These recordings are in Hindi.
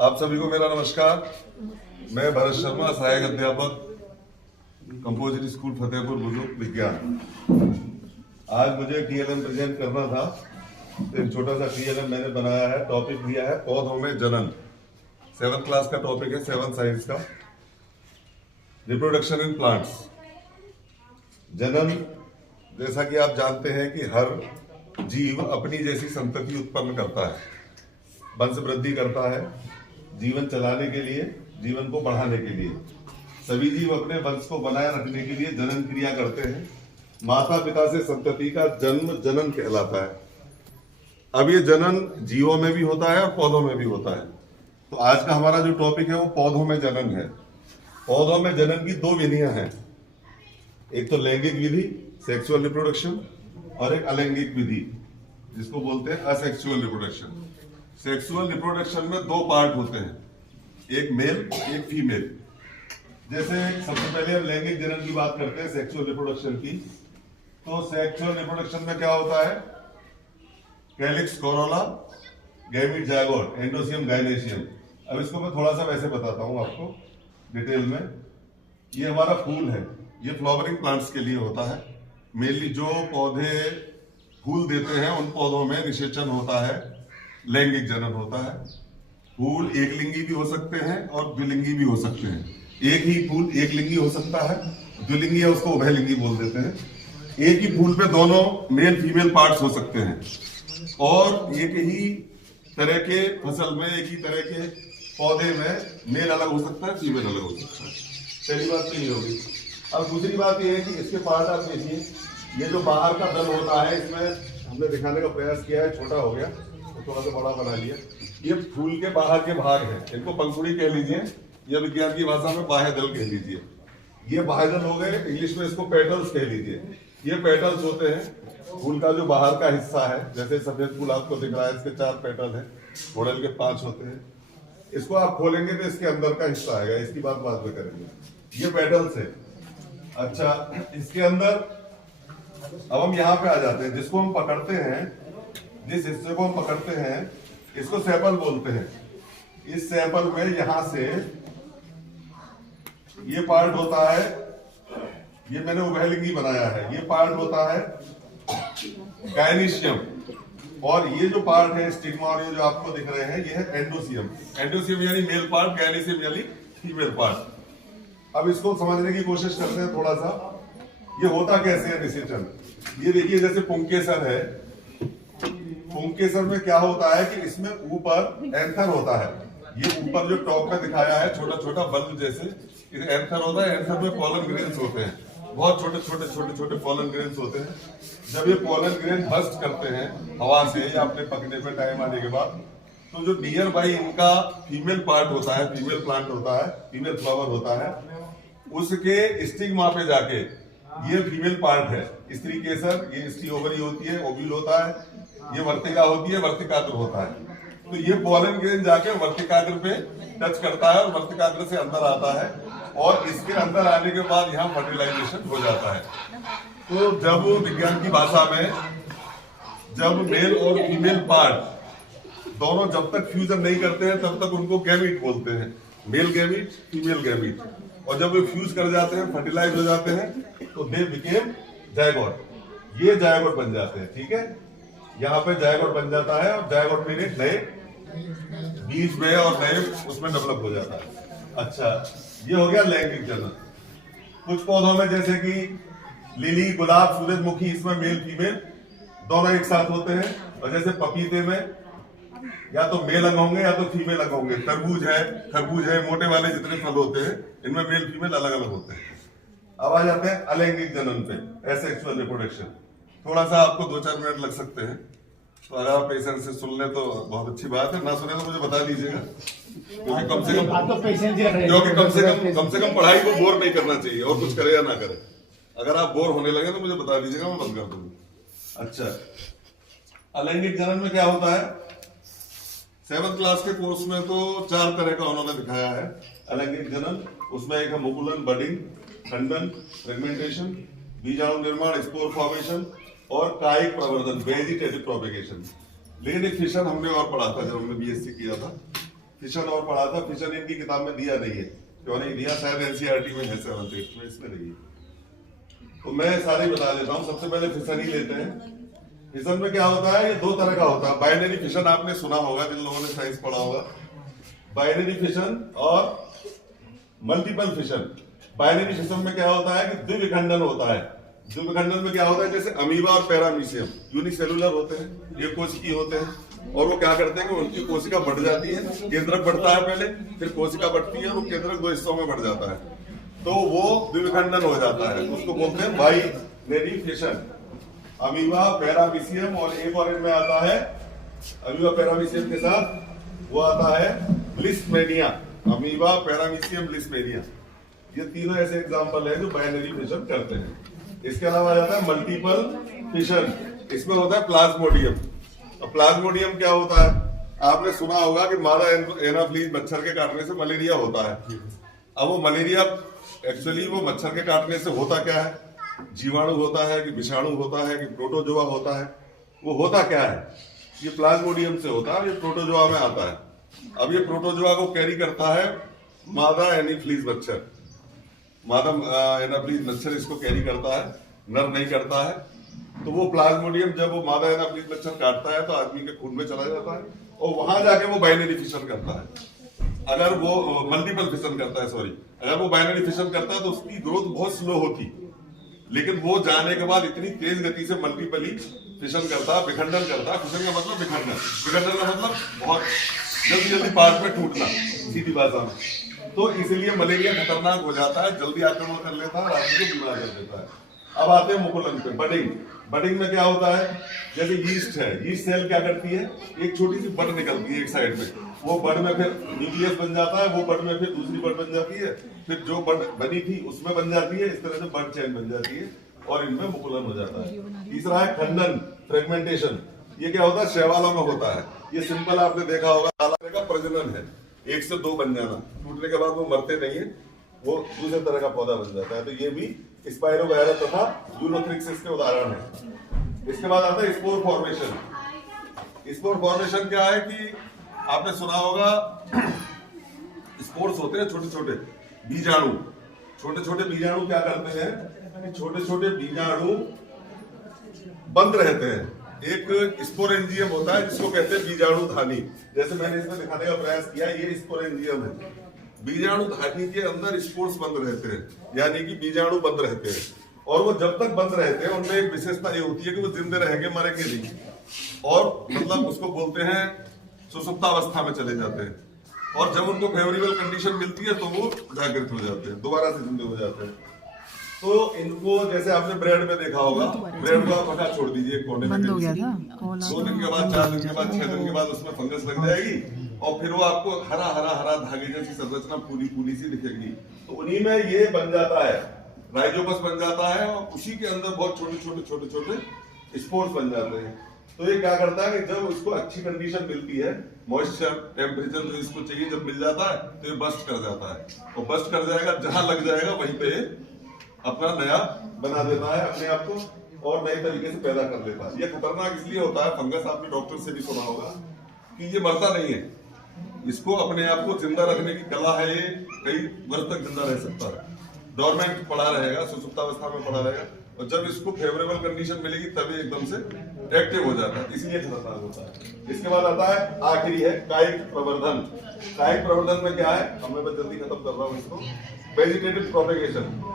आप सभी को मेरा नमस्कार। मैं भरत शर्मा, सहायक अध्यापक, कंपोजिट स्कूल फतेहपुर बुजुर्ग विज्ञान। आज मुझे टीएलएम प्रेजेंट करना था। एक छोटा सा टीएलएम मैंने बनाया है। टॉपिक दिया है पौधों में जनन। 7th क्लास का टॉपिक है, 7th साइंस का, रिप्रोडक्शन इन प्लांट्स। जनन, जैसा कि आप जानते हैं कि हर जीव अपनी जैसी संतति उत्पन्न करता है, वंश वृद्धि करता है, जीवन चलाने के लिए, जीवन को बढ़ाने के लिए। सभी जीव अपने वंश को बनाए रखने के लिए जनन क्रिया करते हैं। माता पिता से संतति का जन्म जनन कहलाता है। अब ये जनन जीवों में भी होता है और पौधों में भी होता है। तो आज का हमारा जो टॉपिक है वो पौधों में जनन है। पौधों में जनन की दो विधियां हैं, एक तो लैंगिक विधि सेक्सुअल रिप्रोडक्शन और एक अलैंगिक विधि जिसको बोलते हैं असेक्सुअल रिप्रोडक्शन। सेक्सुअल रिप्रोडक्शन में दो पार्ट होते हैं, एक मेल एक फीमेल। जैसे सबसे पहले हम लैंगिक जनन की बात करते हैं, सेक्सुअल रिप्रोडक्शन की। तो सेक्सुअल रिप्रोडक्शन में क्या होता है, calyx Corolla, gamete zygote, एंडोसियम gynoecium. अब इसको मैं थोड़ा सा वैसे बताता हूं आपको डिटेल में। ये हमारा फूल है, ये फ्लावरिंग प्लांट्स के लिए होता है। मेनली जो पौधे फूल देते हैं उन पौधों में निषेचन होता है, लैंगिक जनन होता है। फूल एक लिंगी भी हो सकते हैं और द्विलिंगी भी हो सकते हैं। एक ही फूल एक लिंगी हो सकता है, द्विलिंगी है उसको उभयलिंगी बोल देते हैं। एक ही फूल पे दोनों मेल फीमेल पार्ट्स हो सकते हैं और एक ही तरह के फसल में, एक ही तरह के पौधे में मेल अलग हो सकता है, फीमेल अलग हो सकता है। पहली बात तो ये होगी। अब दूसरी बात ये है कि इसके पार्ट आप देखिए, ये जो बाहर का दल होता है, इसमें हमने दिखाने का प्रयास किया है, छोटा हो गया तो थोड़ा सा बड़ा बना लिया। ये फूल के बाहर के भाग है, इनको पंखुड़ी कह लीजिए या विज्ञान की भाषा में बाह्य दल कह लीजिए। ये बाह्य दल हो गए, इंग्लिश में इसको पेटल्स कह लीजिए। ये पेटल्स होते हैं फूल का जो बाहर का हिस्सा है। जैसे सफेद फूल आपको दिख रहा है, इसके 4 पेटल है, घोड़ल के 5 होते हैं। इसको आप खोलेंगे तो इसके अंदर का हिस्सा आएगा, इसकी बात बाद में करेंगे। ये पेटल्स है। अच्छा, इसके अंदर अब हम यहाँ पे आ जाते हैं। जिसको हम पकड़ते हैं, जिस हिस्से को हम पकड़ते हैं, इसको सेपल बोलते हैं। इस सेपल में यहां से ये पार्ट होता है, ये मैंने उभयलिंगी बनाया है। ये पार्ट होता है गायनीशियम और ये जो पार्ट है स्टिग्मा और ये जो आपको दिख रहे हैं ये है एंडोसियम। एंडोसियम यानी मेल पार्ट, गायनीशियम यानी फीमेल पार्ट। अब इसको समझने की कोशिश करते हैं थोड़ा सा। ये होता कैसे है निषेचन। ये देखिए, जैसे पुंकेसर है, पुंकेसर में क्या होता है कि इसमें ऊपर एंथर होता है। ये ऊपर जो टॉप में दिखाया है छोटा छोटा बल्ब जैसे, एंथर होता है। एंथर में पॉलन ग्रेन्स होते हैं, बहुत छोटे छोटे छोटे छोटे पॉलन ग्रेन्स होते हैं। जब ये पॉलन ग्रेन बस्ट करते हैं हवा से या अपने पकने पे टाइम आने के बाद, तो जो नियर बाई इनका फीमेल पार्ट होता है, फीमेल प्लांट होता है, फीमेल फ्लावर होता है, उसके स्टिग्मा पे जाके ये फीमेल पार्ट है स्त्री केसर, ये स्त्री ओवरी होती है, ओव्यूल होता है, ये वर्तिका होती है, वर्तिकाग्र होता है। तो ये पॉलन ग्रेन जाके वर्तिकाग्र पे टच करता है और वर्तिकाग्र से अंदर आता है और इसके अंदर आने के बाद यहाँ फर्टिलाइजेशन हो जाता है। तो जब विज्ञान की भाषा में जब मेल और फीमेल पार्ट दोनों जब तक फ्यूजन नहीं करते हैं तब तक उनको गैमीट बोलते हैं, मेल गैमीट, फीमेल गैमीट। और जब वे फ्यूज कर जाते हैं, फर्टिलाइज हो जाते हैं, तो दे बिकेम जायगोट। ये जायगोट बन जाते हैं, ठीक है। यहाँ पे जायगोट बन जाता है और जायगोट में नए बीज में और नए उसमें डेवलप हो जाता है। अच्छा, ये हो गया लैंगिक जनन। कुछ पौधों में जैसे कि लिली, गुलाब, सूरजमुखी, इसमें मेल फीमेल दोनों एक साथ होते हैं। और जैसे पपीते में या तो मेल अंग होंगे या तो फीमेल अंग होंगे। तरबूज है, खरबूज है, मोटे वाले जितने फल होते हैं इनमें मेल फीमेल अलग अलग होते हैं। अब आ जाते हैं अलैंगिक जनन पे, एसेक्सुअल रिप्रोडक्शन। थोड़ा सा आपको 2-4 मिनट लग सकते हैं, तो अगर आप पेशेंस से सुन ले तो बहुत अच्छी बात है, ना सुने तो मुझे बता दीजिएगा, क्योंकि कम से कम पढ़ाई को बोर नहीं करना चाहिए, और कुछ करे या ना करे। अगर आप बोर होने लगे तो मुझे बता दीजिएगा, मैं बंद कर दूंगा। अच्छा, अलैंगिक जनन में क्या होता है, 7th क्लास के कोर्स में तो 4 तरह का उन्होंने दिखाया है अलैंगिक जनन। उसमें एक है मुकुलन, बडिंग, खंडन, फ्रेगमेंटेशन, बीजाणु निर्माण, स्पोर फॉर्मेशन और कायिक प्रवर्धन, वेजिटेटिव प्रोपेगेशन। लेकिन एक फिशन हमने और पढ़ा था जब हमने बीएससी किया था, फिशन और पढ़ा था। फिशन इनकी किताब में दिया नहीं है, क्यों नहीं दिया, शायद एनसीईआरटी में है 7th 8th में, इसमें नहीं है। तो मैं सारे बता देता हूँ। सबसे पहले फिशन ही लेते हैं। फिशन में क्या होता है, ये दो तरह का होता है। बाइनरी फिशन आपने सुना होगा जिन लोगों ने साइंस पढ़ा होगा, बाइनरी फिशन और मल्टीपल फिशन। बाइनरी फिशन में क्या होता है कि द्विविखंडन होता है। द्विविखंडन में क्या होता है, जैसे अमीबा और पैरामीशियम यूनिसेलुलर होते हैं, एक कोशिकीय होते हैं, और वो क्या करते हैं कि उनकी कोशिका बढ़ जाती है, केंद्रक बढ़ता है पहले, फिर कोशिका बढ़ती है, वो केंद्रक 2 हिस्सों में बढ़ जाता है, तो वो द्विविखंडन हो जाता है, उसको बोलते हैं बाइनरी फिशन। अमीबा, पैरामीशियम और एक और इनमें आता है, अमीबा पैरामीशियम के साथ वो आता है लिस्टमेनिया। अमीबा, पैरामीशियम, लिस्टमेनिया, ये तीनों ऐसे एग्जांपल है जो बाइनरी फिशन करते हैं। इसके अलावा आ जाता है मल्टीपल फिशन। इसमें होता है प्लाज्मोडियम। और प्लाज्मोडियम क्या होता है, आपने सुना होगा कि मादा एनाफ्लीज मच्छर के काटने से मलेरिया होता है। अब वो मलेरिया एक्चुअली वो मच्छर के काटने से होता क्या है, जीवाणु होता है कि विषाणु होता है कि प्रोटोजोआ होता है, वो होता क्या है, ये प्लाज्मोडियम से होता है, ये प्रोटोजोआ में आता है। अब ये प्रोटोजोआ को कैरी करता है मादा एनाफ्लीज मच्छर। मादा एनाफ्लीज मच्छर इसको कैरी करता है, नर नहीं करता है। तो वो प्लाज्मोडियम जब वो मादा एनाफ्लीज मच्छर काटता है तो आदमी के खून में चला जाता है, और वहां जाके वो बाइनरी फिशन करता है। अगर वो मल्टीपल फिशन करता है, सॉरी, अगर वो बाइनरी फिशन करता है तो उसकी ग्रोथ बहुत स्लो होती, लेकिन वो जाने के बाद इतनी तेज गति से मल्टीपली फिशन करता है, विखंडन करता है। फिशन का मतलब विखंडन, विखंडन का मतलब बहुत जल्दी जल्दी पार्ट में टूटना, सीधी भाषा में। तो इसलिए मलेरिया खतरनाक हो जाता है, जल्दी आक्रमण कर लेता है, आदमी को बीमार कर देता है। अब आते हैं मुकुलन पे, बडिंग। बडिंग में क्या होता है, जैसे यीस्ट है, यीस्ट सेल क्या करती है, एक छोटी सी बड निकलती है एक साइड में, वो बड में फिर न्यूक्लियस बन जाता है, वो बड में फिर दूसरी बड बन जाती है, फिर जो बड बनी थी उसमें बन जाती है, इस तरह से बड चेन बन जाती है और इनमें मुकुलन हो जाता है। तीसरा है खंडन, फ्रेगमेंटेशन। ये क्या होता है, शैवालों में होता है। ये सिंपल आपने देखा होगा, तालाब का प्रजनन है, 1 से 2 बन जाना, टूटने के बाद वो मरते नहीं है, वो दूसरे तरह का पौधा बन जाता है। तो ये भी स्पाइरोगायरा तथा यूनोथ्रिक्सिस के उदाहरण है। इसके बाद आता है स्पोर फॉर्मेशन। स्पोर फॉर्मेशन क्या है कि आपने सुना होगा, स्पोर्स होते हैं छोटे छोटे बीजाणु। छोटे छोटे बीजाणु क्या करते हैं कि छोटे छोटे बीजाणु बंद रहते हैं। एक स्पोरेंजियम होता है जिसको कहते हैं बीजाणु धानी, जैसे मैंने इसमें दिखाने का प्रयास किया, ये स्पोरेंजियम है। बीजाणु धानी के अंदर स्पोर्स बंद रहते हैं, यानी कि बीजाणु बंद रहते हैं, और वो जब तक बंद रहते हैं उनमें एक विशेषता ये होती है कि वो जिंदे रहेंगे, मरेंगे नहीं, और मतलब उसको बोलते हैं सुसुप्तावस्था में चले जाते हैं, और जब उनको फेवरेबल कंडीशन मिलती है तो वो जागृत हो जाते हैं, दोबारा से जिंदे हो जाते हैं। तो इनको जैसे आपने ब्रेड में देखा होगा, ब्रेड को आप पका छोड़ दीजिए कोने में, 2 दिन के बाद, 4 दिन के बाद, 6 दिन के बाद उसमें फंगस लग जाएगी, और फिर वो आपको हरा हरा हरा धागे जैसी संरचना फूली फूली सी दिखेगी। तो उन्हीं में ये बन जाता है, राइजोपस बन जाता है, और उसी के अंदर बहुत छोटे छोटे छोटे छोटे स्पोर्स बन जाते हैं। तो ये क्या करता है कि जब उसको अच्छी कंडीशन मिलती है, मॉइस्चर, टेम्परेचर जो इसको चाहिए जब मिल जाता है, तो ये बस्ट कर जाता है, और बस्ट कर जाएगा, जहां लग जाएगा वहीं पे अपना नया बना देता है अपने आप को, और नए तरीके से पैदा कर लेता है। ये खतरनाक इसलिए होता है, फंगस आपने डॉक्टर से भी सुना होगा कि ये मरता नहीं है, इसको अपने आप को जिंदा रखने की कला है, ये कई वर्ष तक जिंदा रह सकता है, डोरमेंट पड़ा रहेगा, सुसुप्तावस्था में पड़ा रहेगा, और जब इसको फेवरेबल कंडीशन मिलेगी तभी एकदम से एक्टिव हो जाता है, इसलिए खतरनाक होता है। इसके बाद आता है, आखिरी है कायिक प्रवर्धन। कायिक प्रवर्धन में क्या है, मैं बस जल्दी खत्म कर रहा हूँ इसको। वेजिटेटिव प्रोपेगेशन,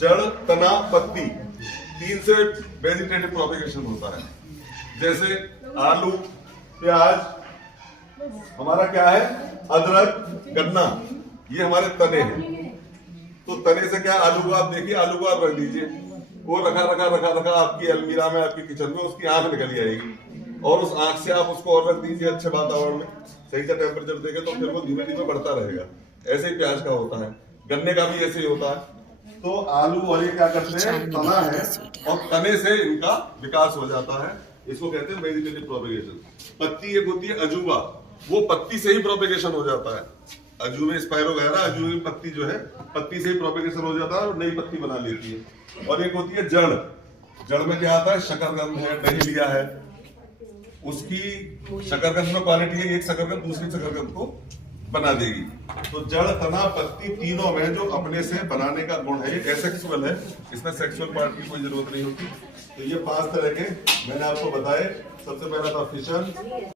जड़, तना, पत्ती, 3 से वेजिटेटिव प्रोपेगेशन होता है। जैसे आलू, प्याज, हमारा क्या है, अदरक, गन्ना, ये हमारे तने हैं। तो तने से क्या, आलू को आप देखिए, आलू को आप रख दीजिए, वो रखा रखा रखा रखा आपकी अलमीरा में, आपकी किचन में, उसकी आंख निकल आएगी, और उस आंख से आप उसको और रख दीजिए अच्छे वातावरण में, सही से टेम्परेचर देके, तो फिर वो धीमे धीमे बढ़ता रहेगा। ऐसे ही प्याज का होता है, गन्ने का भी ऐसे ही होता है। तो आलू और ये क्या करते हैं, तना है, और तने से इनका विकास हो जाता है, इसको कहते हैं वेजिटेटिव प्रोपेगेशन। पत्ती एक होती है अजूबा, वो पत्ती से ही प्रोपेगेशन हो जाता है। अजूबे, स्पाइरोगायरा, अजूबे पत्ती जो है, पत्ती से ही प्रोपेगेशन हो जाता है और नई पत्ती बना लेती है। और एक होती है जड़। जड़ में क्या आता है, शकरकंद है, डहेलिया है, उसकी शकरकंद में क्वालिटी है, एक शकरकंद दूसरी शकरकंद को बना देगी। तो जड़, तना, पत्ती तीनों में जो अपने से बनाने का गुण है, ये एसेक्सुअल है, इसमें सेक्सुअल पार्ट की कोई जरूरत नहीं होती। तो ये 5 तरह के मैंने आपको बताए। सबसे पहला था फिशन,